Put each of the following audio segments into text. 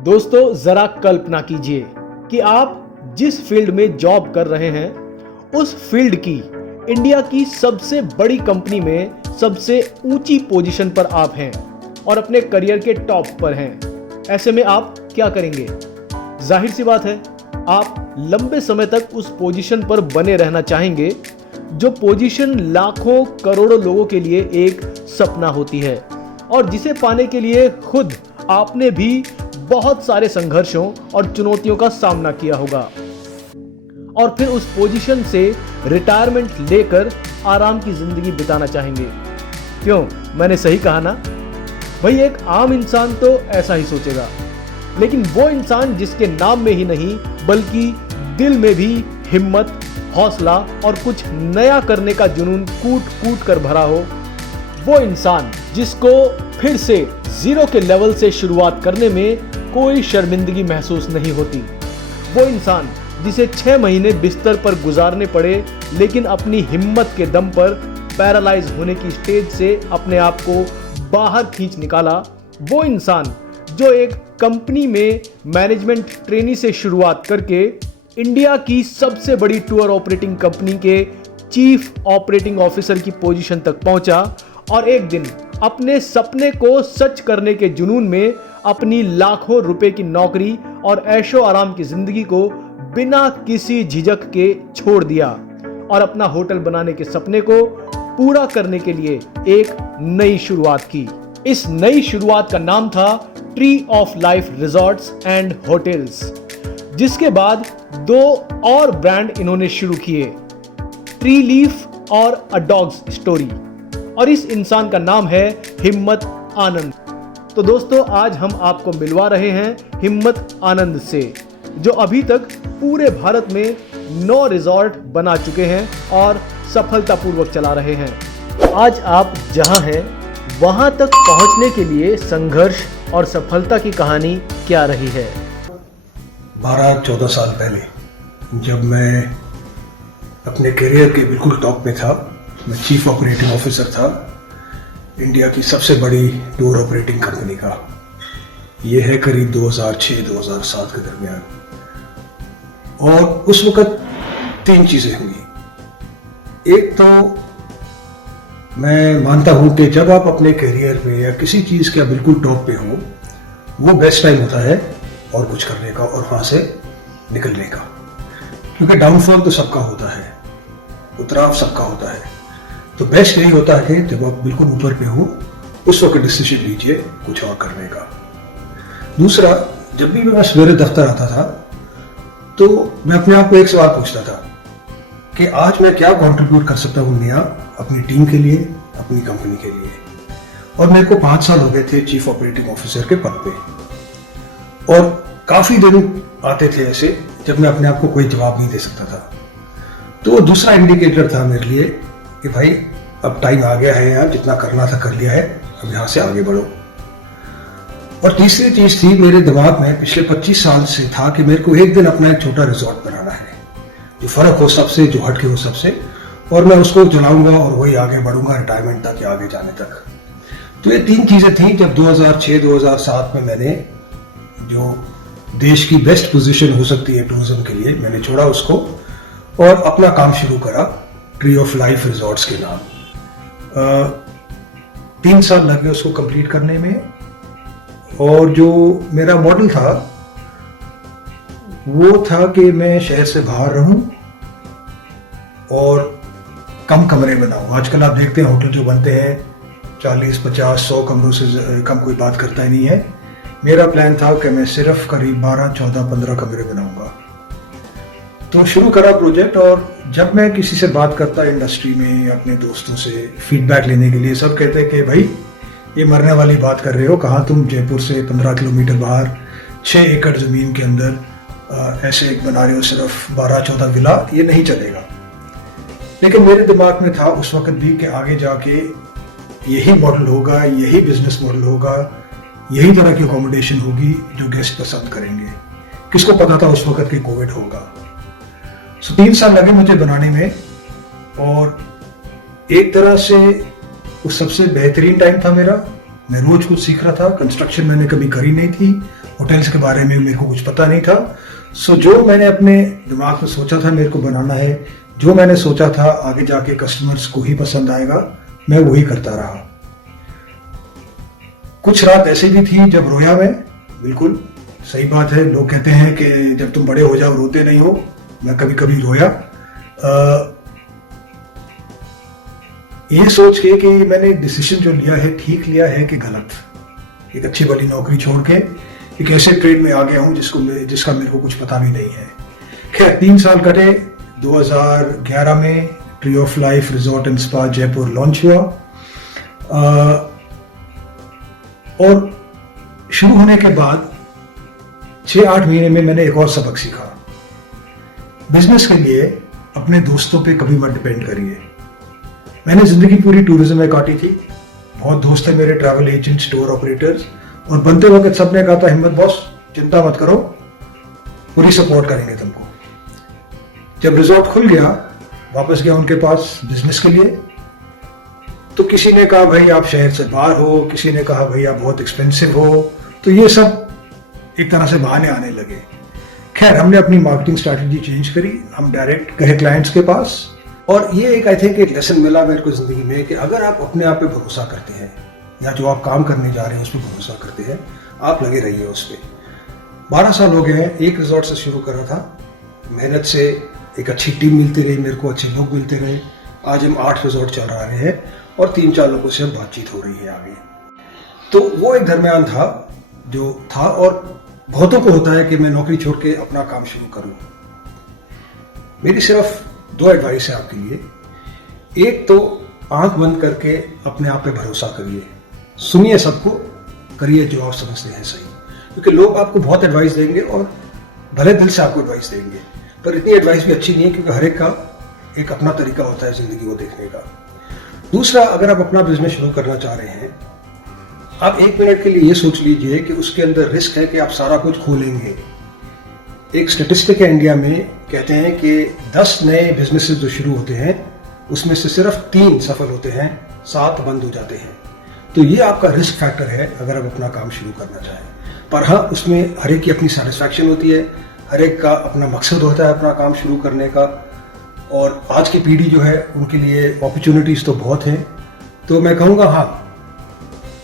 दोस्तों जरा कल्पना कीजिए कि आप जिस फील्ड में जॉब कर रहे हैं उस फील्ड की इंडिया की सबसे बड़ी कंपनी में सबसे ऊंची पोजीशन पर आप हैं और अपने करियर के टॉप पर हैं। ऐसे में आप क्या करेंगे? जाहिर सी बात है, आप लंबे समय तक उस पोजीशन पर बने रहना चाहेंगे जो पोजीशन लाखों करोड़ों लोगों के लिए एक सपना होती है और जिसे पाने के लिए खुद आपने भी बहुत सारे संघर्षों और चुनौतियों का सामना किया होगा और फिर उस पोजीशन से रिटायरमेंट लेकर आराम की जिंदगी बिताना चाहेंगे। क्यों, मैंने सही कहा ना? भाई, एक आम इंसान तो ऐसा ही सोचेगा, लेकिन वो इंसान जिसके नाम में ही नहीं बल्कि दिल में भी हिम्मत, हौसला और कुछ नया करने का जुनून कूट कूट कर भरा हो, वो इंसान जिसको फिर से जीरो के लेवल से शुरुआत करने में कोई शर्मिंदगी महसूस नहीं होती, वो इंसान जिसे 6 महीने बिस्तर पर गुजारने पड़े लेकिन अपनी हिम्मत के दम पर पैरालाइज होने की स्टेज से अपने आप को बाहर खींच निकाला, वो इंसान जो एक कंपनी में मैनेजमेंट ट्रेनी से शुरुआत करके इंडिया की सबसे बड़ी टूर ऑपरेटिंग कंपनी के चीफ ऑपरेटिंग ऑफिसर की पोजीशन तक पहुंचा और एक दिन अपने सपने को सच करने के जुनून में अपनी लाखों रुपए की नौकरी और ऐशो आराम की जिंदगी को बिना किसी झिझक के छोड़ दिया और अपना होटल बनाने के सपने को पूरा करने के लिए एक नई शुरुआत की। इस नई शुरुआत का नाम था tree of life resorts and hotels, जिसके बाद 2 और ब्रांड इन्होंने शुरू किए, ट्री लीफ और अ डॉग्स स्टोरी, और इस इंसान का नाम है हिम्मत आनंद। तो दोस्तों, आज हम आपको मिलवा रहे हैं हिम्मत आनंद से, जो अभी तक पूरे भारत में 9 रिजॉर्ट बना चुके हैं और सफलतापूर्वक चला रहे हैं। आज आप जहां हैं वहां तक पहुंचने के लिए संघर्ष और सफलता की कहानी क्या रही है? 12-14 साल पहले जब मैं अपने करियर के बिल्कुल टॉप पे था, मैं चीफ ऑपरेटिंग ऑफिसर था इंडिया की सबसे बड़ी टूर ऑपरेटिंग कंपनी का। ये है करीब 2006-2007 के दरमियान। और उस वक्त 3 चीजें हुई। एक तो मैं मानता हूं कि जब आप अपने करियर में या किसी चीज के बिल्कुल टॉप पे हो, वो बेस्ट टाइम होता है और कुछ करने का और वहां से निकलने का, क्योंकि डाउनफॉल तो सबका होता है, उतराव सबका होता है। तो बेस्ट यही होता है कि जब आप बिल्कुल ऊपर पे हो उस वक्त डिसीजन लीजिए कुछ और करने का। दूसरा, जब भी मैं सवेरे दफ्तर आता था तो मैं अपने आप को एक सवाल पूछता था कि आज मैं क्या कंट्रीब्यूट कर सकता हूँ नया अपनी टीम के लिए, अपनी कंपनी के लिए। और मेरे को 5 साल हो गए थे चीफ ऑपरेटिंग ऑफिसर के पद पे, और काफी दिन आते थे ऐसे जब मैं अपने आप को कोई जवाब नहीं दे सकता था। तो वो दूसरा इंडिकेटर था मेरे लिए कि भाई अब टाइम आ गया है यार, जितना करना था कर लिया है, अब यहां से आगे बढ़ो। और तीसरी चीज थी मेरे दिमाग में पिछले 25 साल से था कि मेरे को एक दिन अपना एक छोटा रिजॉर्ट बनाना है, जो फर्क हो सबसे, जो हटके हो सबसे, और मैं उसको चलाऊंगा और वही आगे बढ़ूंगा रिटायरमेंट तक या आगे जाने तक। तो ये 3 चीजें थी जब 2006-2007 में मैंने जो देश की बेस्ट पोजीशन हो सकती है टूरिज्म के लिए, मैंने छोड़ा उसको और अपना काम शुरू करा ट्री ऑफ लाइफ रिजॉर्ट्स के नाम। 3 साल लगे उसको कंप्लीट करने में। और जो मेरा मॉडल था वो था कि मैं शहर से बाहर रहूं और कम कमरे बनाऊं। आजकल आप देखते हैं होटल जो बनते हैं 40, 50, 100 कमरों से कम कोई बात करता ही नहीं है। मेरा प्लान था कि मैं सिर्फ करीब 12, 14, 15 कमरे बनाऊंगा। तो शुरू करा प्रोजेक्ट, और जब मैं किसी से बात करता इंडस्ट्री में अपने दोस्तों से फीडबैक लेने के लिए, सब कहते हैं कि भाई ये मरने वाली बात कर रहे हो, कहाँ तुम जयपुर से 15 किलोमीटर बाहर 6 एकड़ जमीन के अंदर ऐसे एक बना रहे हो सिर्फ 12-14 विला, ये नहीं चलेगा। लेकिन मेरे दिमाग में था उस वक्त भी कि आगे जाके यही मॉडल होगा, यही बिजनेस मॉडल होगा, यही तरह की अकोमोडेशन होगी जो गेस्ट पसंद करेंगे। किसको पता था उस वक्त कि कोविड होगा। 3 साल लगे मुझे बनाने में, और एक तरह से वो सबसे बेहतरीन टाइम था मेरा। मैं रोज कुछ सीख रहा था। कंस्ट्रक्शन मैंने कभी करी नहीं थी होटल्स के बारे में मेरे को कुछ पता नहीं था। सो जो मैंने अपने दिमाग में सोचा था मेरे को बनाना है, जो मैंने सोचा था आगे जाके कस्टमर्स को ही पसंद आएगा, मैं वही करता रहा। कुछ रात ऐसी भी थी जब रोया मैं, बिल्कुल सही बात है। लोग कहते हैं कि जब तुम बड़े हो जाओ रोते नहीं हो, मैं कभी कभी रोया ये सोच के कि मैंने डिसीजन जो लिया है ठीक लिया है कि गलत। एक अच्छी बड़ी नौकरी छोड़ के एक ऐसे ट्रेड में आ गया हूं जिसका मेरे को कुछ पता भी नहीं है। खैर 3 साल कटे। 2011 में tree of life resort and spa Jaipur launch हुआ और शुरू होने के बाद 6-8 महीने में मैंने एक और सबक सीखा। बिजनेस के लिए अपने दोस्तों पे कभी मत डिपेंड करिए। मैंने जिंदगी पूरी टूरिज्म में काटी थी। बहुत दोस्त थे मेरे, ट्रैवल एजेंट, टूर ऑपरेटर्स, और बनते वक्त सबने कहा था हिम्मत बॉस चिंता मत करो, पूरी सपोर्ट करेंगे तुमको। जब रिजॉर्ट खुल गया, वापस गया उनके पास बिजनेस के लिए, तो किसी ने कहा भाई आप शहर से बाहर हो, किसी ने कहा भाई आप बहुत एक्सपेंसिव हो, तो ये सब एक तरह से बहाने आने लगे। खैर हमने अपनी मार्केटिंग स्ट्रैटेजी चेंज करी, हम डायरेक्ट गए क्लाइंट्स के पास। और ये एक आई थिंक एक लेसन मिला मेरे को जिंदगी में कि अगर आप अपने आप पे भरोसा करते हैं या जो आप काम करने जा रहे हैं उस पर भरोसा करते हैं, आप लगे रहिए उस पर। 12 साल हो गए हैं। एक रिजॉर्ट से शुरू करा था, मेहनत से एक अच्छी टीम मिलती रही मेरे को, अच्छे लोग मिलते रहे। आज हम 8 रिजॉर्ट चल रहे हैं और 3-4 लोगों से बातचीत हो रही है आगे। तो वो एक दरमियान था जो था, और बहुतों को होता है कि मैं नौकरी छोड़ के अपना काम शुरू करूं। मेरी सिर्फ 2 एडवाइस है आपके लिए। एक तो आंख बंद करके अपने आप पे भरोसा करिए, सुनिए सबको, करिए जो आप समझते हैं सही, क्योंकि लोग आपको बहुत एडवाइस देंगे और भले दिल से आपको एडवाइस देंगे, पर इतनी एडवाइस भी अच्छी नहीं है, क्योंकि हर एक का एक अपना तरीका होता है जिंदगी को देखने का। दूसरा, अगर आप अपना बिजनेस शुरू करना चाह रहे हैं, आप 1 मिनट के लिए ये सोच लीजिए कि उसके अंदर रिस्क है कि आप सारा कुछ खोलेंगे। एक स्टेटिस्टिक है इंडिया में, कहते हैं कि 10 नए बिजनेसेस जो शुरू होते हैं उसमें से सिर्फ 3 सफल होते हैं, 7 बंद हो जाते हैं। तो ये आपका रिस्क फैक्टर है अगर आप अपना काम शुरू करना चाहें। पर हाँ, उसमें हर एक की अपनी सेटिस्फैक्शन होती है, हर एक का अपना मकसद होता है अपना काम शुरू करने का। और आज की पीढ़ी जो है उनके लिए अपॉर्चुनिटीज़ तो बहुत हैं। तो मैं कहूँगा हाँ,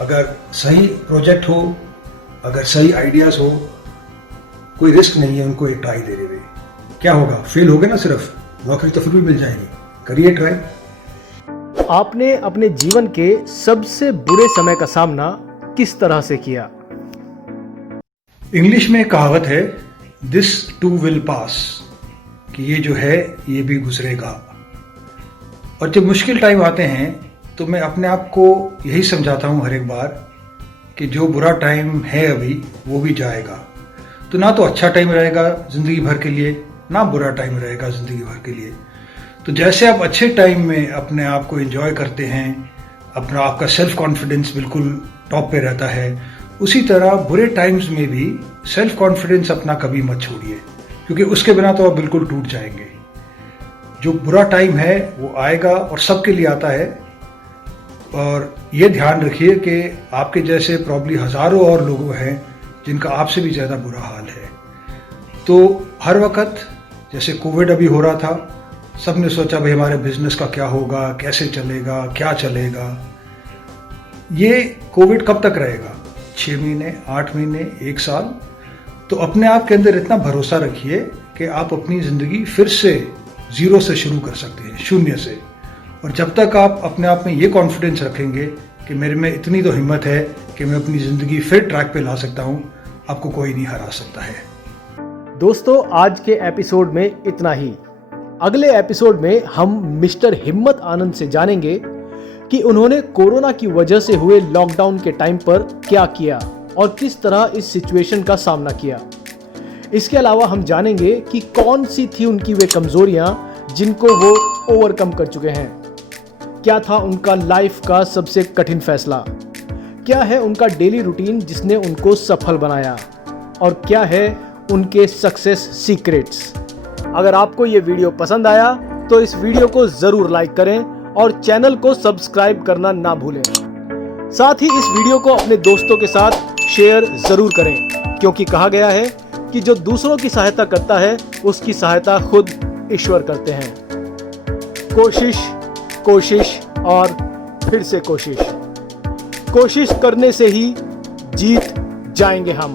अगर सही प्रोजेक्ट हो, अगर सही आइडियाज़ हो, कोई रिस्क नहीं है उनको एक ट्राई देने में। क्या होगा, फेल हो गए ना सिर्फ, नौकरी तो फिर भी मिल जाएगी, करिए ट्राई। आपने अपने जीवन के सबसे बुरे समय का सामना किस तरह से किया? इंग्लिश में कहावत है, दिस टू विल पास, कि ये जो है ये भी गुजरेगा। और जब मुश्किल टाइम आते हैं तो मैं अपने आप को यही समझाता हूँ हर एक बार कि जो बुरा टाइम है अभी वो भी जाएगा। तो ना तो अच्छा टाइम रहेगा जिंदगी भर के लिए, ना बुरा टाइम रहेगा जिंदगी भर के लिए। तो जैसे आप अच्छे टाइम में अपने आप को एंजॉय करते हैं, अपना आपका सेल्फ कॉन्फिडेंस बिल्कुल टॉप पे रहता है, उसी तरह बुरे टाइम्स में भी सेल्फ कॉन्फिडेंस अपना कभी मत छोड़िए, क्योंकि उसके बिना तो आप बिल्कुल टूट जाएंगे। जो बुरा टाइम है वो आएगा और सबके लिए आता है। और ये ध्यान रखिए कि आपके जैसे प्रॉब्ली हजारों और लोग हैं जिनका आपसे भी ज़्यादा बुरा हाल है। तो हर वक्त जैसे कोविड अभी हो रहा था, सब ने सोचा भाई हमारे बिजनेस का क्या होगा, कैसे चलेगा, क्या चलेगा। ये कोविड कब तक रहेगा, 6 महीने, 8 महीने, 1 साल। तो अपने आप के अंदर इतना भरोसा रखिए कि आप अपनी ज़िंदगी फिर से 0 से शुरू कर सकते हैं, 0 से। और जब तक आप अपने आप में ये कॉन्फिडेंस रखेंगे कि मेरे में इतनी तो हिम्मत है कि मैं अपनी ज़िंदगी फिर ट्रैक पे ला सकता हूँ, आपको कोई नहीं हरा सकता है। दोस्तों, आज के एपिसोड में इतना ही। अगले एपिसोड में हम मिस्टर हिम्मत आनंद से जानेंगे कि उन्होंने कोरोना की वजह से हुए लॉकडाउन के टाइम पर क्या किया और किस तरह इस सिचुएशन का सामना किया। इसके अलावा हम जानेंगे कि कौन सी थी उनकी वे कमजोरियां जिनको वो ओवरकम कर चुके हैं। क्या था उनका लाइफ का सबसे कठिन फैसला, क्या है उनका डेली रूटीन जिसने उनको सफल बनाया, और क्या है उनके सक्सेस सीक्रेट्स। अगर आपको ये वीडियो पसंद आया तो इस वीडियो को जरूर लाइक करें और चैनल को सब्सक्राइब करना ना भूलें। साथ ही इस वीडियो को अपने दोस्तों के साथ शेयर जरूर करें। क्योंकि कहा गया है कि जो दूसरों की सहायता करता है उसकी सहायता खुद ईश्वर करते हैं। कोशिश, कोशिश और फिर से कोशिश। कोशिश करने से ही जीत जाएंगे हम।